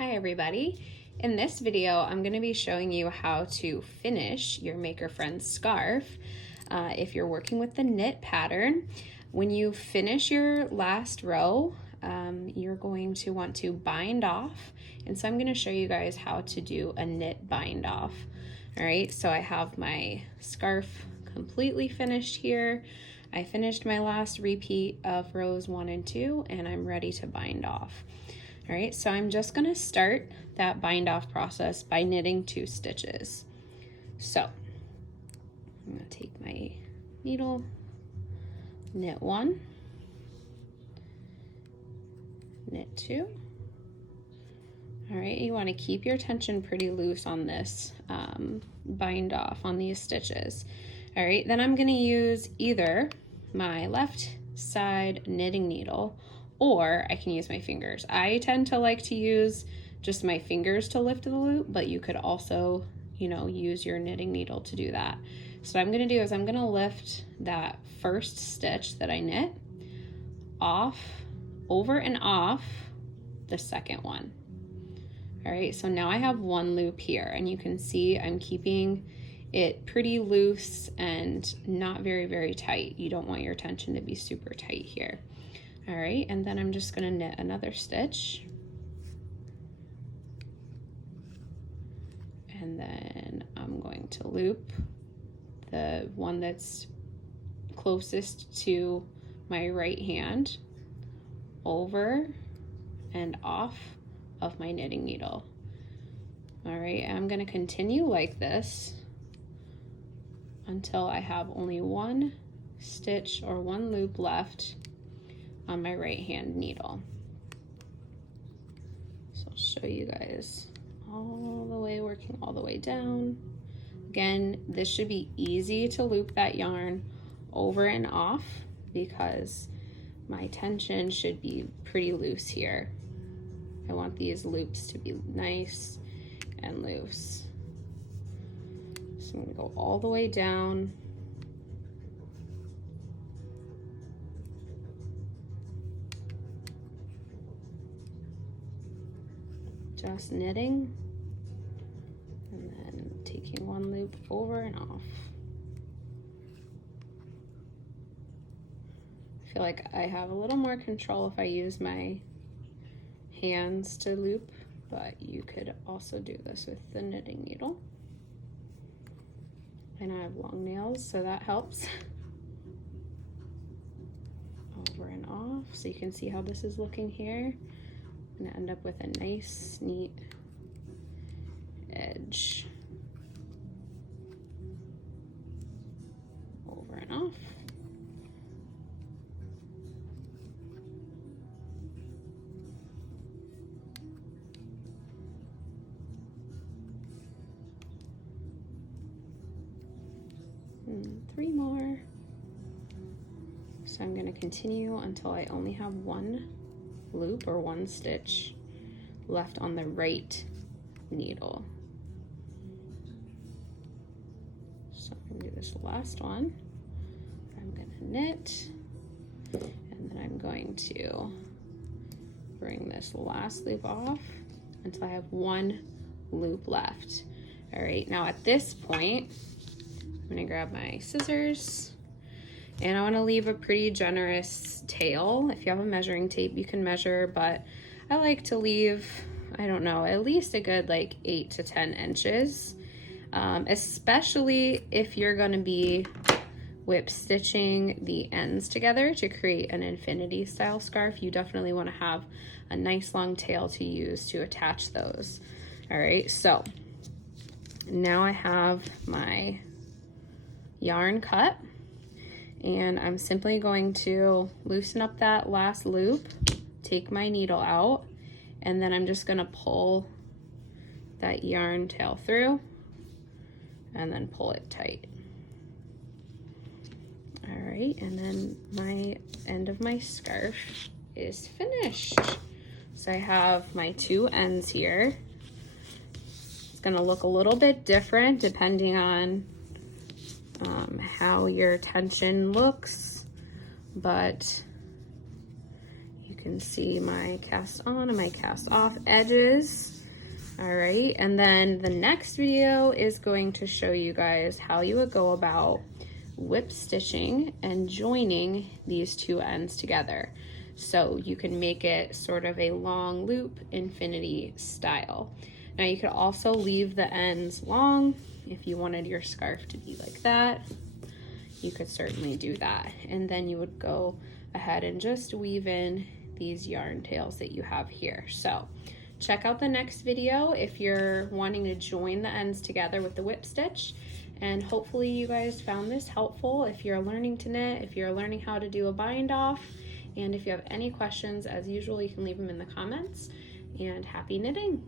Hi everybody. In this video, I'm going to be showing you how to finish your Maker Friends scarf. If you're working with the knit pattern, when you finish your last row, you're going to want to bind off. And so I'm going to show you guys how to do a knit bind off. All right, so I have my scarf completely finished here. I finished my last repeat of rows 1 and 2, and I'm ready to bind off. All right, so I'm just gonna start that bind off process by knitting 2 stitches. So I'm gonna take my needle, knit 1, knit 2. All right, you wanna keep your tension pretty loose on this bind off on these stitches. All right, then I'm gonna use either my left side knitting needle or I can use my fingers. I tend to like to use just my fingers to lift the loop, but you could also, use your knitting needle to do that. So what I'm gonna do is I'm gonna lift that first stitch that I knit off, over and off the second one. All right, so now I have 1 loop here, and you can see I'm keeping it pretty loose and not very, very tight. You don't want your tension to be super tight here. All right, and then I'm just gonna knit another stitch. And then I'm going to loop the one that's closest to my right hand over and off of my knitting needle. All right, I'm gonna continue like this until I have only 1 stitch or 1 loop left on my right hand needle. So I'll show you guys all the way, working all the way down. Again, this should be easy to loop that yarn over and off because my tension should be pretty loose here. I want these loops to be nice and loose. So I'm gonna go all the way down. Just knitting and then taking 1 loop over and off. I feel like I have a little more control if I use my hands to loop, but you could also do this with the knitting needle. And I have long nails, so that helps. Over and off, so you can see how this is looking here. I'm gonna end up with a nice, neat edge. Over and off. And 3 more. So I'm gonna continue until I only have 1 loop or 1 stitch left on the right needle. So I'm gonna do this last one. I'm gonna knit, and then I'm going to bring this last loop off until I have 1 loop left. All right, now at this point, I'm gonna grab my scissors, and I want to leave a pretty generous tail. If you have a measuring tape, you can measure, but I like to leave, I don't know, at least a good like 8 to 10 inches, especially if you're going to be whip stitching the ends together to create an infinity style scarf. You definitely want to have a nice long tail to use to attach those. All right, so now I have my yarn cut. And I'm simply going to loosen up that last loop, take my needle out, and then I'm just gonna pull that yarn tail through and then pull it tight. All right, and then my end of my scarf is finished. So I have my 2 ends here. It's gonna look a little bit different depending on how your tension looks, but you can see my cast on and my cast off edges. All right, and then the next video is going to show you guys how you would go about whip stitching and joining these two ends together. So you can make it sort of a long loop infinity style. Now you could also leave the ends long if you wanted your scarf to be like that. You could certainly do that. And then you would go ahead and just weave in these yarn tails that you have here. So check out the next video if you're wanting to join the ends together with the whip stitch. And hopefully you guys found this helpful if you're learning to knit, if you're learning how to do a bind off. And if you have any questions, as usual, you can leave them in the comments. And happy knitting!